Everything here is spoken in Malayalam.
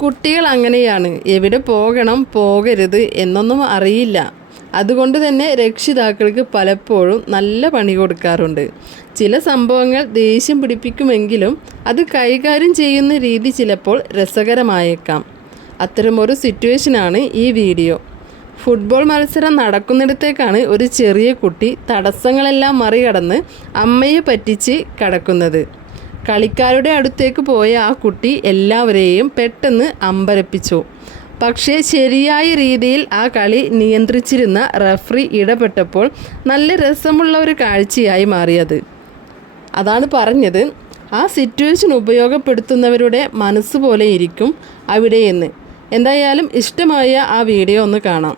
കുട്ടികൾ അങ്ങനെയാണ്. എവിടെ പോകണം പോകരുത് എന്നൊന്നും അറിയില്ല. അതുകൊണ്ട് തന്നെ രക്ഷിതാക്കൾക്ക് പലപ്പോഴും നല്ല പണി കൊടുക്കാറുണ്ട്. ചില സംഭവങ്ങൾ ദേഷ്യം പിടിപ്പിക്കുമെങ്കിലും അത് കൈകാര്യം ചെയ്യുന്ന രീതി ചിലപ്പോൾ രസകരമായേക്കാം. അത്തരമൊരു സിറ്റുവേഷനാണ് ഈ വീഡിയോ. ഫുട്ബോൾ മത്സരം നടക്കുന്നിടത്തേക്കാണ് ഒരു ചെറിയ കുട്ടി തടസ്സങ്ങളെല്ലാം മറികടന്ന് അമ്മയെ പറ്റിച്ച് കടക്കുന്നത്. കളിക്കാരുടെ അടുത്തേക്ക് പോയ ആ കുട്ടി എല്ലാവരെയും പെട്ടെന്ന് അമ്പരപ്പിച്ചു. പക്ഷേ ശരിയായ രീതിയിൽ ആ കളി നിയന്ത്രിച്ചിരുന്ന റഫറി ഇടപെട്ടപ്പോൾ നല്ല രസമുള്ള ഒരു കാഴ്ചയായി മാറിയത്. അതാണ് പറഞ്ഞത് ആ സിറ്റുവേഷൻ ഉപയോഗപ്പെടുത്തുന്നവരുടെ മനസ്സ് പോലെ ഇരിക്കും അവിടെയെന്ന്. എന്തായാലും ഇഷ്ടമായ ആ വീഡിയോ ഒന്ന് കാണാം.